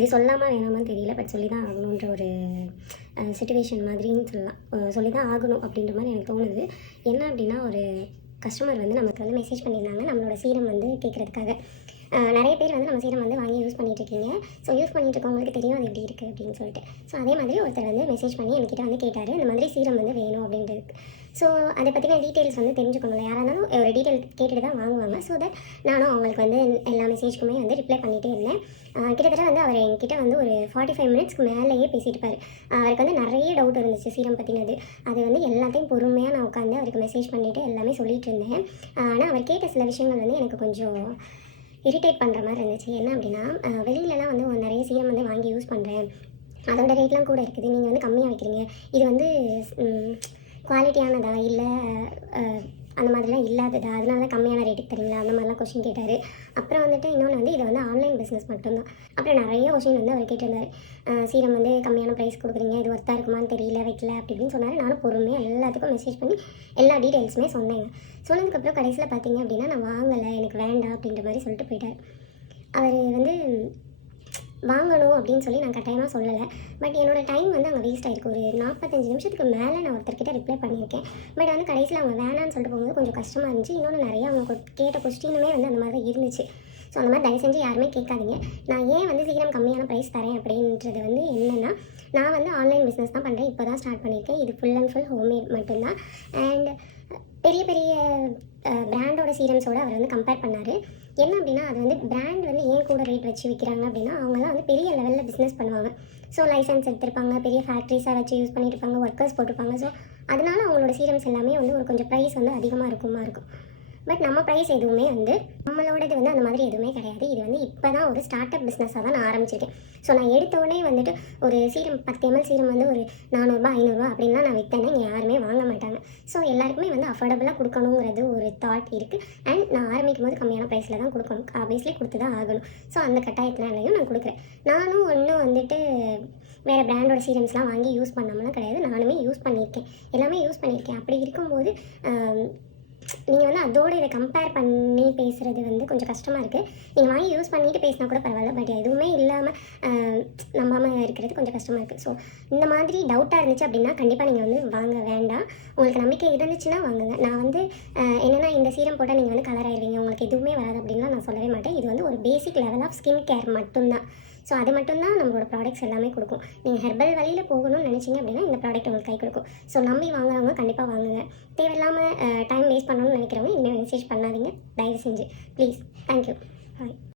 இது சொல்லாமா வேணாமான்னு தெரியல. பட் சொல்லி தான் ஆகணுன்ற ஒரு சிச்சுவேஷன் மாதிரின்னு சொல்லலாம். சொல்லி தான் ஆகணும் அப்படின்ற மாதிரி எனக்கு தோணுது. என்ன அப்படின்னா, ஒரு கஸ்டமர் வந்து நமக்கு வந்து மெசேஜ் பண்ணியிருந்தாங்க நம்மளோட சீரம் வந்து கேட்குறதுக்காக. நிறைய பேர் வந்து நம்ம சீரம் வந்து வாங்கி யூஸ் பண்ணிகிட்ருக்கீங்க. ஸோ யூஸ் பண்ணிகிட்ருக்கவங்களுக்கு தெரியும் அது எப்படி இருக்குது அப்படின்னு சொல்லிட்டு. ஸோ அதே மாதிரி ஒருத்தர் வந்து மெசேஜ் பண்ணி என்கிட்ட வந்து கேட்டார், இந்த மாதிரி சீரம் வந்து வேணும் அப்படின்றதுக்கு. ஸோ அதை பற்றின டீட்டெயில்ஸ் வந்து தெரிஞ்சுக்கணும். யாராக இருந்தாலும் ஒரு டீட்டெயில் கேட்டுட்டு தான் வாங்குவாங்க. ஸோ தட் நானும் அவங்களுக்கு வந்து எல்லா மெசேஜ்க்குமே வந்து ரிப்ளை பண்ணிகிட்டே இருந்தேன். கிட்டத்தட்ட வந்து அவர் என்கிட்ட வந்து ஒரு 45 மினிட்ஸ்க்கு மேலேயே பேசியிருப்பார். அவருக்கு வந்து நிறைய டவுட் இருந்துச்சு சீரம் பற்றினது. அது வந்து எல்லாத்தையும் பொறுமையாக நான் உட்காந்து அவருக்கு மெசேஜ் பண்ணிவிட்டு எல்லாமே சொல்லிகிட்டு இருந்தேன். ஆனால் அவர் கேட்ட சில விஷயங்கள் வந்து எனக்கு கொஞ்சம் இரிட்டேட் பண்ணுற மாதிரி இருந்துச்சு. என்ன அப்படின்னா, வெளியிலலாம் வந்து நிறைய சீரம் வந்து வாங்கி யூஸ் பண்ணுறேன், அதோட ரேட்லாம் கூட இருக்குது, நீங்கள் வந்து கம்மியாக வைக்கிறீங்க, இது வந்து குவாலிட்டியானதா இல்லை அந்த மாதிரிலாம் இல்லாததா, அதனால தான் கம்மியான ரேட்டுக்கு தரீங்களா, அந்த மாதிரிலாம் கொஷின் கேட்டார். அப்புறம் வந்துட்டு இன்னொன்று வந்து இது வந்து ஆன்லைன் பிஸ்னஸ் மட்டும்தான். அப்புறம் நிறைய கொஷின் வந்து அவர் கேட்டிருந்தார். சீரம் வந்து கம்மியான ப்ரைஸ் கொடுக்குறீங்க, இது ஒர்த்தாக இருக்குமான்னு தெரியல, வைக்கல அப்படி இப்படின்னு சொன்னார். நானும் பொறுமையாக எல்லாத்துக்கும் மெசேஜ் பண்ணி எல்லா டீட்டெயில்ஸுமே சொன்னேங்க. சொன்னதுக்கப்புறம் கடைசியில் பார்த்தீங்க அப்படின்னா, நான் வாங்கலை, எனக்கு வேண்டாம் அப்படின்ற மாதிரி சொல்லிட்டு போயிட்டார். அவர் வந்து வாங்கணும் அப்படின்னு சொல்லி நான் கட்டாயமாக சொல்லலை. பட் என்னோடய டைம் வந்து அங்கே வேஸ்ட் ஆகிருக்கு. ஒரு 45 நிமிஷத்துக்கு மேலே நான் ஒருத்தர்கிட்ட ரிப்ளை பண்ணியிருக்கேன். பட் வந்து கடைசியில் அவங்க வேணான்னு சொல்லிட்டு போகும்போது கொஞ்சம் கஷ்டமாக இருந்துச்சு. இன்னொன்று நிறையா அவங்க கேட்ட கொஸ்டினுமே வந்து அந்த மாதிரி தான் இருந்துச்சு. ஸோ அந்த மாதிரி தயவு செஞ்சு யாருமே கேட்காதீங்க. நான் ஏன் வந்து சீக்கிரம் கம்மியான ப்ரைஸ் தரேன் அப்படின்றது வந்து என்னென்னா, நான் வந்து ஆன்லைன் பிஸ்னஸ் தான் பண்ணுறேன். இப்போ தான் ஸ்டார்ட் பண்ணியிருக்கேன். இது ஃபுல் அண்ட் ஃபுல் ஹோம்மேட் மட்டும்தான். அண்ட் பெரிய பெரிய பிராண்டோட சீரம்ஸோடு அவர் வந்து கம்பேர் பண்ணார். என்ன அப்படின்னா, அது வந்து பிராண்ட் வந்து ஏன் கூட ரேட் வச்சு விற்கிறாங்க அப்படின்னா, அவங்களாம் வந்து பெரிய லெவலில் பிஸ்னஸ் பண்ணுவாங்க. ஸோ லைசன்ஸ் எடுத்திருப்பாங்க, பெரிய ஃபேக்ட்ரிஸாக வச்சு யூஸ் பண்ணிட்டு இருப்பாங்க, ஒர்க்கர்ஸ் போட்டிருப்பாங்க. ஸோ அதனால அவங்களோட சீரம்ஸ் எல்லாமே வந்து ஒரு கொஞ்சம் ப்ரைஸ் வந்து அதிகமாக இருக்கும். பட் நம்ம ப்ரைஸ் எதுவுமே வந்து நம்மளோடது வந்து அந்த மாதிரி எதுவுமே கிடையாது. இது வந்து இப்போ தான் ஒரு ஸ்டார்ட் அப் பிஸ்னஸாக தான் நான் ஆரம்பிச்சிருக்கேன். ஸோ நான் எடுத்தோடனே வந்துட்டு ஒரு சீரம் 10 ml சீரம் வந்து ஒரு 400 500 அப்படின்லாம் நான் விற்றேன்னா இங்கே யாருமே வாங்க மாட்டாங்க. ஸோ எல்லாருக்குமே வந்து அஃபோர்டபுளாக கொடுக்கணுங்கிறது ஒரு தாட் இருக்குது. அண்ட் நான் ஆரம்பிக்கும் போது கம்மியான ப்ரைஸில் தான் கொடுக்கணும், ஆப்வியஸ்லி கொடுத்து தான் ஆகணும். ஸோ அந்த கட்டாயத்தினாலையும் நான் கொடுக்குறேன். நானும் ஒன்றும் வந்துட்டு வேறு பிராண்டோட சீரம்ஸ்லாம் வாங்கி யூஸ் பண்ணாமலாம் கிடையாது. நானுமே யூஸ் பண்ணியிருக்கேன், எல்லாமே யூஸ் பண்ணியிருக்கேன். அப்படி இருக்கும்போது நீங்கள் வந்து அதோடு இதை கம்பேர் பண்ணி பேசுகிறது வந்து கொஞ்சம் கஷ்டமாக இருக்குது. நீங்கள் வாங்கி யூஸ் பண்ணிவிட்டு பேசினா கூட பரவாயில்ல. பட் எதுவுமே இல்லாமல் நம்பாமல் இருக்கிறது கொஞ்சம் கஷ்டமாக இருக்குது. ஸோ இந்த மாதிரி டவுட்டாக இருந்துச்சு அப்படின்னா கண்டிப்பாக நீங்கள் வந்து வாங்க வேண்டாம். உங்களுக்கு நம்பிக்கை இருந்துச்சுன்னா வாங்குங்க. நான் வந்து என்னென்னா, இந்த சீரம் போட்டால் நீங்கள் வந்து கலர் ஆயிடுவீங்க, உங்களுக்கு எதுவுமே வராது அப்படின்லாம் நான் சொல்லவே மாட்டேன். இது வந்து ஒரு basic level of skin care மட்டும்தான். ஸோ அது மட்டும்தான் நம்மளோட ப்ராடக்ட்ஸ் எல்லாமே கொடுக்கும். நீங்கள் ஹெர்பல் வழியில் போகணும்னு நினச்சிங்க அப்படின்னா இந்த ப்ராடக்ட் உங்களுக்கு கை கொடுக்கும். ஸோ நம்பி வாங்குறவங்க கண்டிப்பாக வாங்குங்க. தேவையில்லாமல் டைம் வேஸ்ட் பண்ணணும்னு நினைக்கிறவங்க இனிமேல் மெசேஜ் பண்ணாதீங்க தயவு செஞ்சு, ப்ளீஸ். தேங்க்யூ. பாய்.